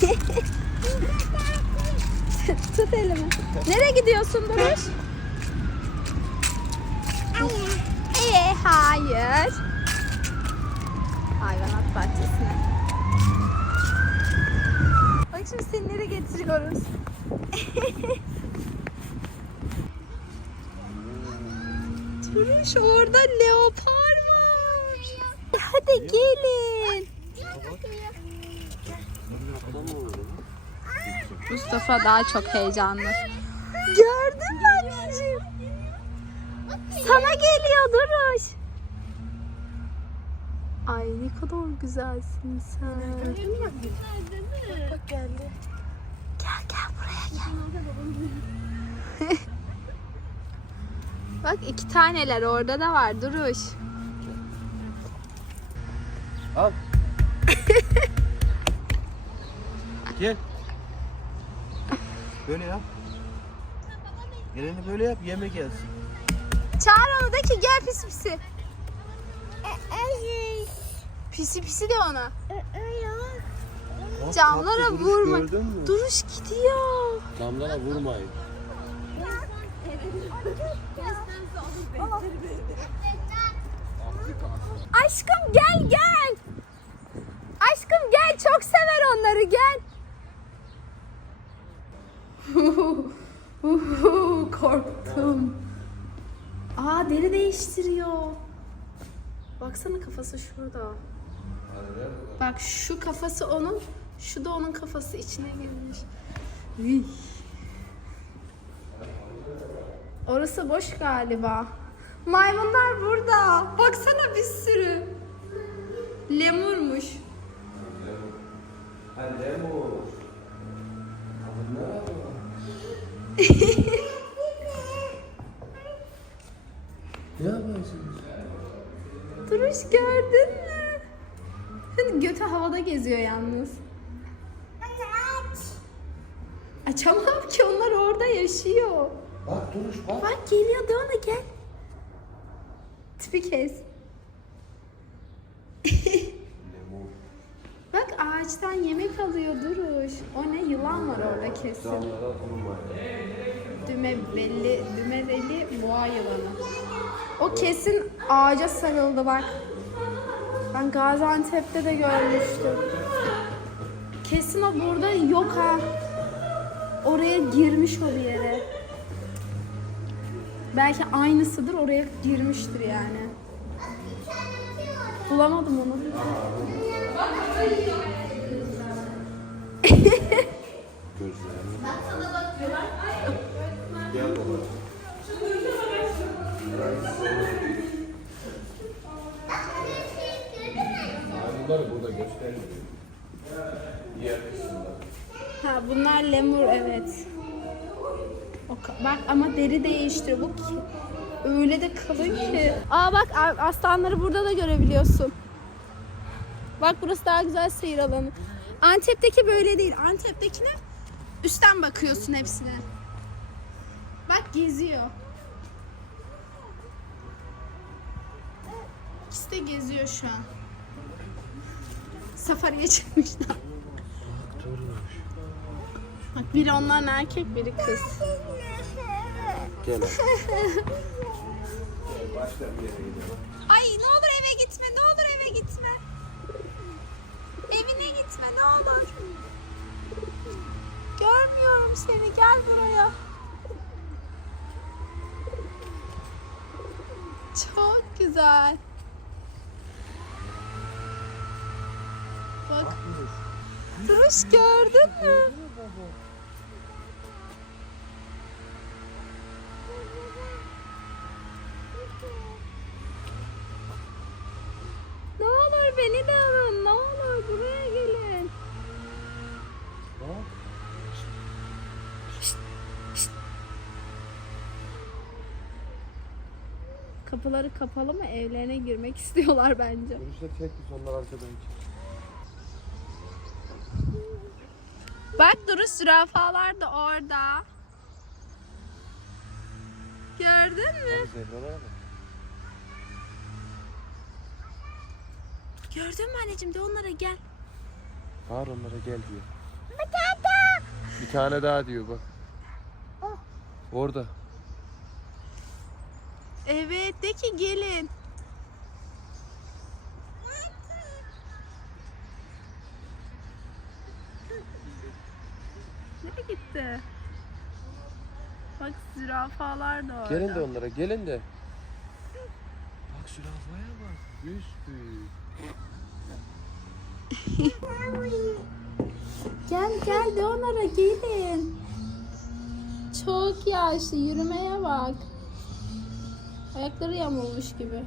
Tut elimi. Nereye gidiyorsun Duruş? İyi, hayır. Hayvanat bahçesine. Bak şimdi seni nereye getiriyoruz? Duruş orada leopar var. Hadi gelin. Mustafa daha çok heyecanlı. Gördün mü anneciğim? Sana geliyor Duruş. Ay ne kadar güzelsin sen. Bak geldi. Gel gel buraya gel. Bak iki taneler orada da var Duruş. Al. Gel. Böyle yap. Elini böyle yap, yemek gelsin. Çağır onu da ki gel pisi pisi. Pisi pisi de ona. Bak, Camlara bak, Duruş vurma. Gördün mü? Duruş gidiyor. Camlara vurmayın. Aşkım gel gel. Aşkım gel çok sever onları gel. Korktum. Aa deri değiştiriyor. Baksana kafası şurada. Bak şu kafası onun, şu da onun kafası içine girmiş. Üy. Orası boş galiba. Maymunlar burada. Baksana bir sürü. Lemurmuş. Ne yapıyorsunuz? Duruş gördün mü? Hani götü havada geziyor yalnız. Açamam ki onlar orada yaşıyor. Bak Duruş bak. Bak geliyor de ona gel. Tipi kes. Bak ağaçtan yemek alıyor Duruş. O ne yılan var orada kesin. Düme belli, dümeleli boğa yılanı. O kesin ağaca sarıldı bak. Ben Gaziantep'te de görmüştüm. Kesin o burada yok ha. Oraya girmiş o bir yere. Belki aynısıdır oraya girmiştir yani. Bulamadım onu. Lemur evet. O bak ama deri değiştiriyor. Bu ki öyle de kalın ki. Aa bak aslanları burada da görebiliyorsun. Bak burası daha güzel seyir alanı. Antep'teki böyle değil. Antep'tekine üstten bakıyorsun hepsine. Bak geziyor. İkisi de geziyor şu an. Safariye çıkmışlar. Biri onların erkek biri kız. Gel. Ay ne olur eve gitme, ne olur eve gitme. Evine gitme ne olur. Görmüyorum seni, gel buraya. Çok güzel. Bak. Duruş gördün mü? Ne olur beni de alın. Ne olur buraya gelin. Bak. Kapıları kapalı mı? Evlerine girmek istiyorlar bence. Duruşta tek biz onlar arkadan iki. Bak Duru zürafalar da orada. Gördün mü? Zebralara. Gördün mü anneciğim de onlara gel. Bağır onlara gel diyor. Bir tane daha diyor bak. Orada. Evet de ki gelin. Gitti? Bak zürafalar da orada. Gelin de onlara gelin de. Bak zürafaya bak. Büyük Gel gel de onlara gelin. Çok yaşlı yürümeye bak. Ayakları yamulmuş gibi.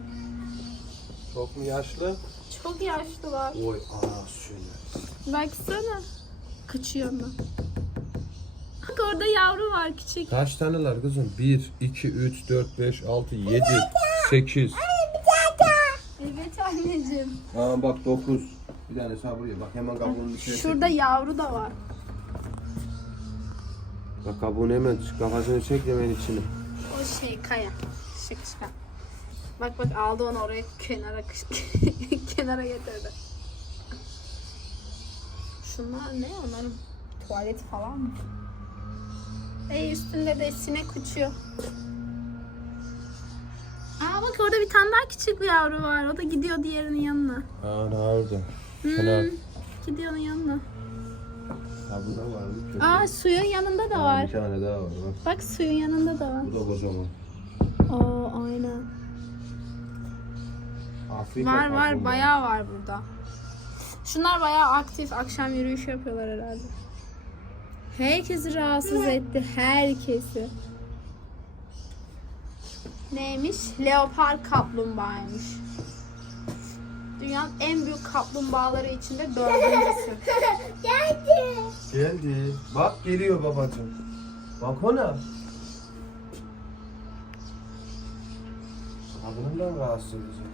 Çok mu yaşlı? Çok yaşlılar. Oy aa şöyle. Baksana. Kaçıyor mu? Orada yavru var küçük. Kaç taneler kızım? 1, 2, 3, 4, 5, 6, 7, 8. Evet anneciğim. Aa bak 9. Bir tane buraya bak hemen kabuğunun içine Şurada yavru da var. çek. Bak kabuğunu hemen kafasını çek hemen içine. O şey kaya. Şık çıkan. Bak bak aldı onu oraya kenara kenara getirdi. Şunlar ne? Onların tuvaleti falan mı? Ey üstünde de sinek uçuyor. Aa bak orada bir tane daha küçük bir yavru var. O da gidiyor diğerinin yanına. Aa ne orada? Kenar. Gidiyor onun yanına. Ha burada var mı? Çok Aa suyun yanında da var. Bir tane daha var bak. Bak suyun yanında da var. Bu da kocaman. Aa aynen. Afrika Var var kabuğu. bayağı var burada. Şunlar bayağı aktif. Akşam yürüyüş yapıyorlar herhalde. Herkesi rahatsız etti. Herkesi. Neymiş? Leopar kaplumbağaymış. Dünyanın en büyük kaplumbağaları içinde dördüncüsü. Geldi. Bak geliyor babacığım. Bak ona. Kadınından rahatsız edecek.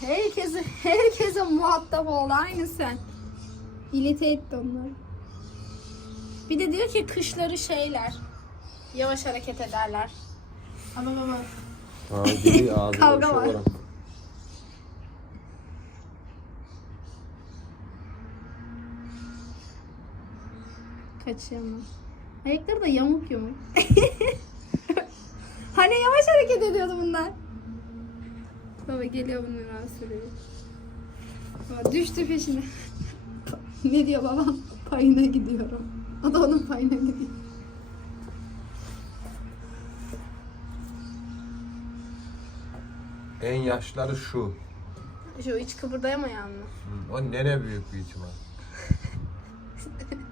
Herkese, herkese muhatap oldu. Aynı sen. İlite etti onları. Bir de diyor ki kışları şeyler. Yavaş hareket ederler. Ama baba. Geliyor ağzına Kavga var. Kaçıyor mu? Ayakları da yamuk yumuk. hani yavaş hareket ediyordu bunlar. Baba geliyor bunu rahatsız ediyor. Baba düştü peşine. ne diyor babam? Payına gidiyorum. O da onun payına gidiyor. En yaşları şu. Şu hiç kıpırdayamayan mı? Hı, O nene büyük bir ihtimal.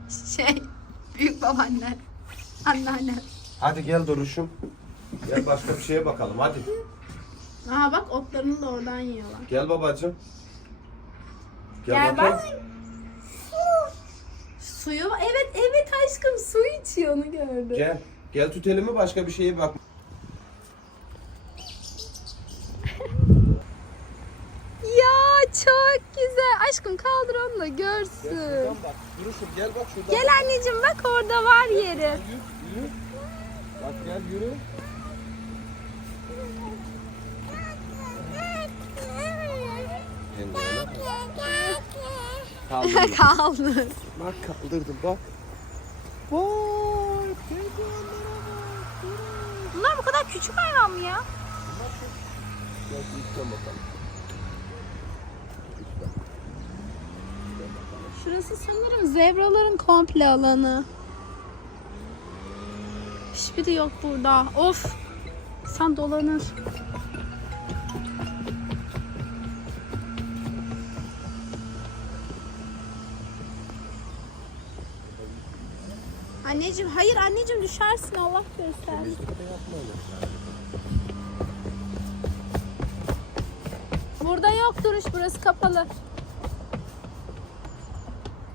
Şey, büyük babaanne. Anneanne. Hadi gel duruşum. Gel başka bir şeye bakalım hadi. Aha bak otlarını da oradan yiyorlar. Gel babacığım. Gel, Gel bakalım. bak. Suyu evet evet aşkım su içiyor onu gördüm. Gel. Gel tut elimi başka bir şeye bak. Ya çok güzel. Aşkım kaldır onu da görsün. Şuradan bak. Duruşum gel bak şuradan. Gel anneciğim bak orada var yeri. Yürü, yürü. Bak gel yürü. Kaldır. Kaldır. bak kaldırdım bak. Vay bak. Bunlar bu kadar küçük hayvan mı ya? Gel şu üstten bakalım. Şurası sanırım zebraların komple alanı. Hiçbiri yok burada. Of. Sen dolanır. Anneciğim hayır anneciğim düşersin Allah göstersin. Burada yok duruş burası kapalı.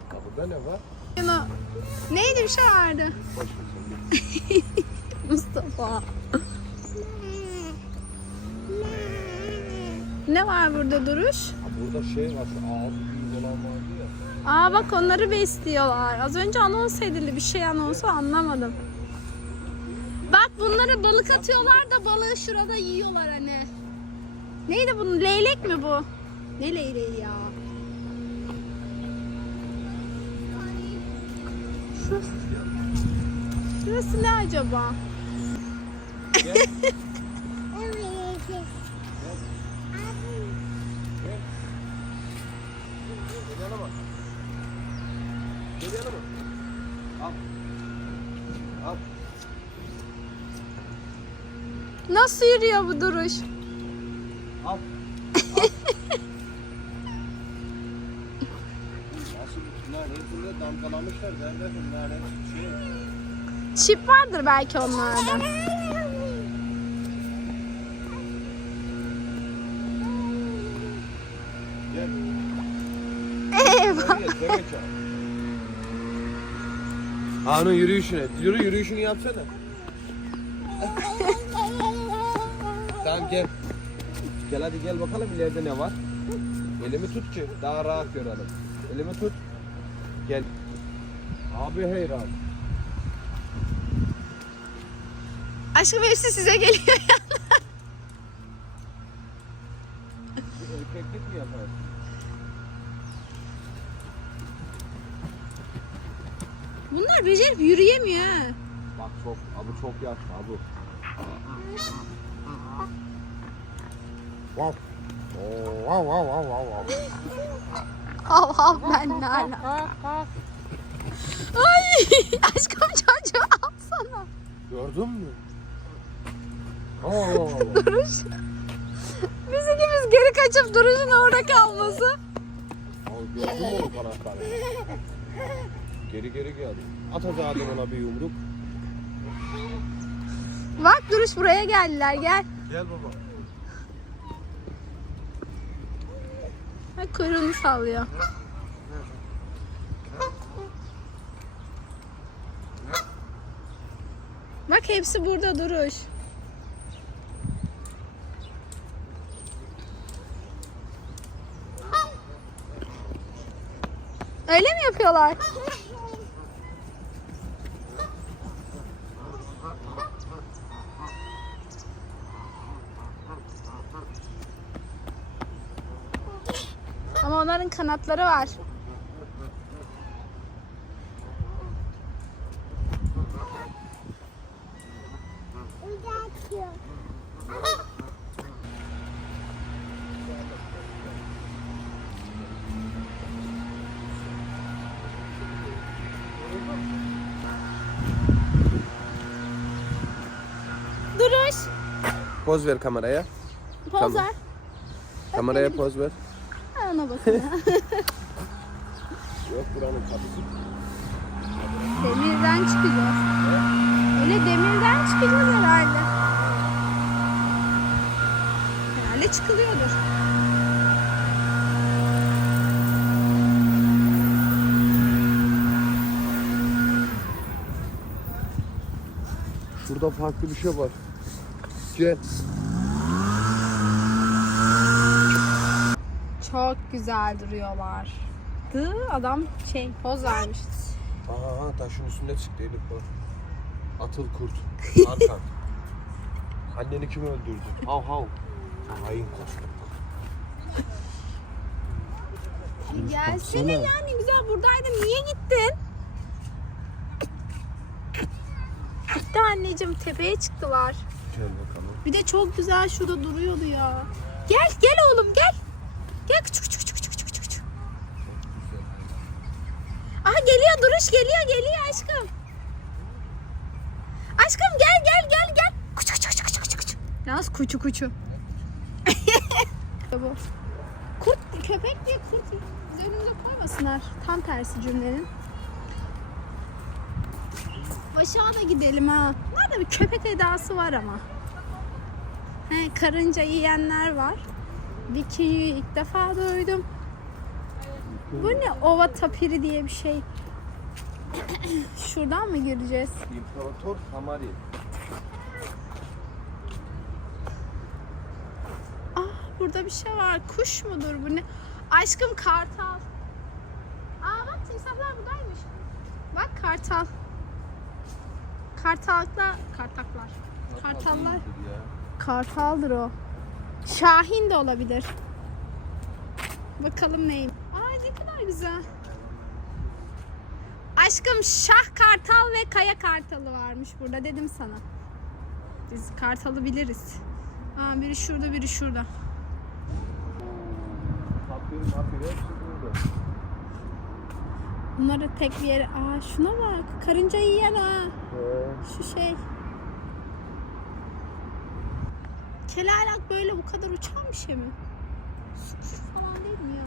Kapıda ne var? Yana- Neydi bir şey vardı? Boş ver sen. Mustafa. Ne var burada duruş? Ha, burada şey var şu ağzı büyük olan ya. Aa bak onları besliyorlar. Az önce anons edildi. Bir şey anonsu anlamadım. Bak bunlara balık atıyorlar da balığı şurada yiyorlar hani. Neydi bunun? Leylek mi bu? Ne leyleği ya? Şu. Şurası ne acaba? Gel yanıma. Al. Al. Nasıl yürüyor bu duruş? Al. Nasıl bunlar hepsinde damgalamışlar derler bunlar şey. Çip vardır belki onlarda. Gel. Eyvah. Gel gel demek Anu yürüyüşüne. Yürü yürüyüşünü yapsana. tamam gel. Gel hadi gel bakalım ileride ne var. Elimi tut ki daha rahat görelim. Elimi tut. Gel. Abi hayran. Aşkım hepsi size geliyor. Erkeklik mi yaparsın? Bunlar becerip yürüyemiyor ha. Bak çok, abu çok yaşlı abu. Wow. Wow wow wow wow wow. Hav hav ben ne ala. Ay aşkım çocuğu alsana. Gördün mü? Duruş. Biz ikimiz geri kaçıp duruşun orada kalması. Al, Gördün mü onu kanatları? Geri geri geldi. At hadi ona bir yumruk. Bak duruş buraya geldiler gel. Gel baba. Bak kuyruğunu sallıyor. Bak hepsi burada duruş. Öyle mi yapıyorlar? Ama onların kanatları var. Duruş. Poz ver kameraya. Poz Tamam. ver. Kameraya poz ver. Ona bakın. Yok buranın kapısı. Demirden çıkacağız. Öyle demirden çıkacağız herhalde. Herhalde çıkılıyordur. Şurada farklı bir şey var. Gel. Çok güzel duruyorlar. Dı adam şey poz vermiş. Aa taşın üstünde çıktı Elif bak. Atıl kurt. Arkan. Anneni kim öldürdü? Hav hav. Hain kurt. Gelsene ya ne güzel buradaydın. Niye gittin? Gitti anneciğim tepeye çıktılar. Gel bakalım. Bir de çok güzel şurada duruyordu ya. Gel gel oğlum. Gel küçük küçük küçük küçük küçük küçük. Aha geliyor geliyor aşkım. Aşkım gel gel gel gel. Kuçu kuçu kuçu kuçu kuçu. Yalnız kuçu kuçu. Bu. Kurt köpek diye kurt önümüze koymasınlar. Tam tersi cümlenin. Aşağı da gidelim ha. Nerede bir köpek edası var ama. He, karınca yiyenler var. Viki'yi ilk defa duydum. Bu ne? Ova tapiri diye bir şey. Şuradan mı gireceğiz? İmparator Hamari. Ah burada bir şey var. Kuş mudur bu ne? Aşkım kartal. Aa bak timsahlar buradaymış. Bak kartal. Kartallar, kartaklar. Kartallar. Kartaldır o. Şahin de olabilir. Bakalım neyim. Aa ne kadar güzel. Aşkım şah kartal ve kaya kartalı varmış burada dedim sana. Biz kartalı biliriz. Aa biri şurada biri şurada. Bunları tek bir yere... Aa şuna bak. Karınca yiyen ha. Şu şey. Kelalak böyle bu kadar uçan bir şey mi? Şu falan değil mi ya?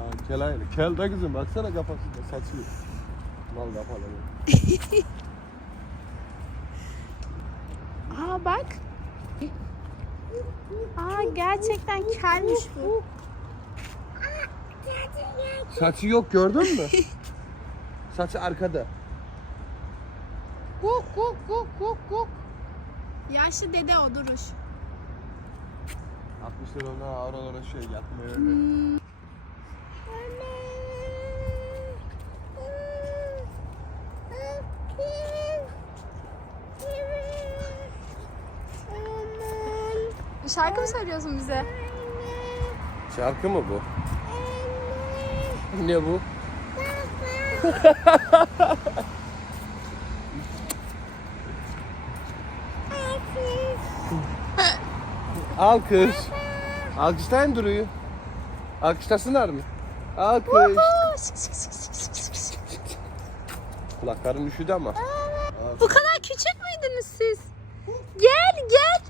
Aa, kel aynı. Kel de kızım baksana kafasında saçıyor. Mal kafalı. Aa bak. Aa gerçekten kelmiş bu. Saçı yok gördün mü? Saçı arkada. Guk guk guk guk guk. Yaşlı dede o duruş. 60 lira ondan ağır olarak şey yatmıyor. Hmm. Şarkı mı söylüyorsun bize? Şarkı mı bu? Ne bu? Alkış. Alkışlayın duruyor. Alkışlasınlar mı? Alkış. Kulaklarım üşüdü ama. Bu kadar küçük müydünüz siz? Gel gel.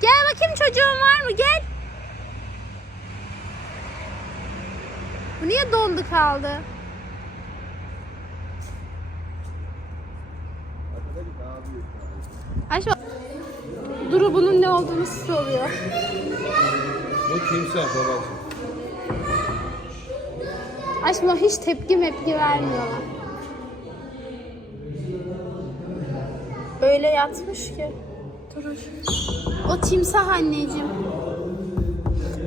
Gel bakayım çocuğun var mı? Gel. Bu niye dondu kaldı? Ayşe Duru bunun ne olduğunu soruyor. Bu kimse babacığım. Aşkım hiç tepki mepki vermiyorlar. Öyle yatmış ki. Durur. O timsah anneciğim.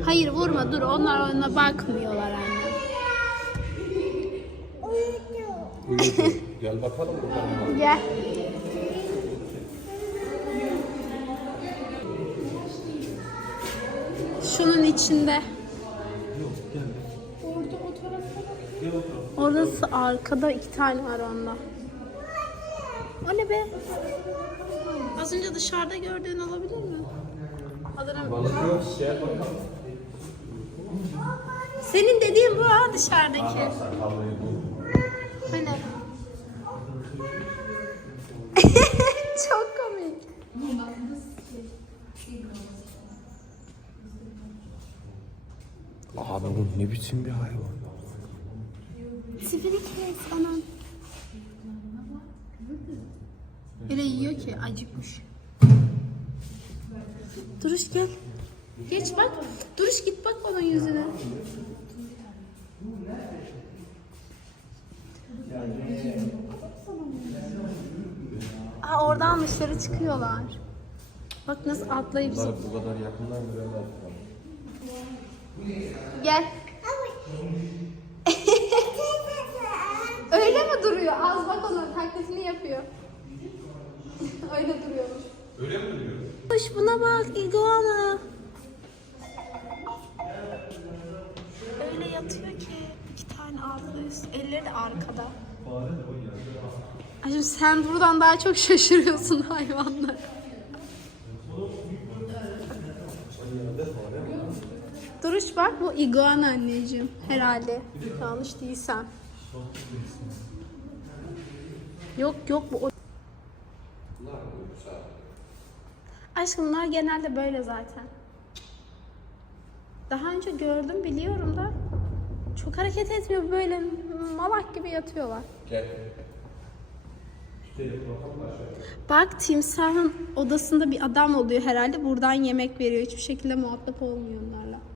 Hayır vurma dur onlar ona bakmıyorlar anne. Uyudu. Gel bakalım. bakalım. Gel. Şunun içinde. Orası arkada iki tane var onda. O ne be? Az önce dışarıda gördüğün olabilir mi? Alırım. Balık yok. Gel bakalım. Senin dediğin bu ha dışarıdaki. Hani? Çok komik. Abi bu ne biçim bir hayvan? Sivri kes anam. Öyle yiyor ki acıkmış. Duruş gel. Geç bak. Duruş git bak onun yüzüne. Aa oradan dışarı çıkıyorlar. Bak nasıl atlayıp zıp- Bu kadar yakından göremez. Gel. Öyle mi duruyor? Az bak onun taklitini yapıyor. Öyle duruyormuş. Öyle mi duruyor? Hoş buna bak iguana. Öyle yatıyor ki iki tane altı üst. Elleri de arkada. Acım sen buradan daha çok şaşırıyorsun hayvanlar. Duruş bak bu iguana anneciğim herhalde. Yanlış değilsem. Yok yok bu o. Aşkım bunlar genelde böyle zaten. Daha önce gördüm biliyorum da çok hareket etmiyor böyle malak gibi yatıyorlar. Gel. Bak timsahın odasında bir adam oluyor herhalde buradan yemek veriyor hiçbir şekilde muhatap olmuyor onlar.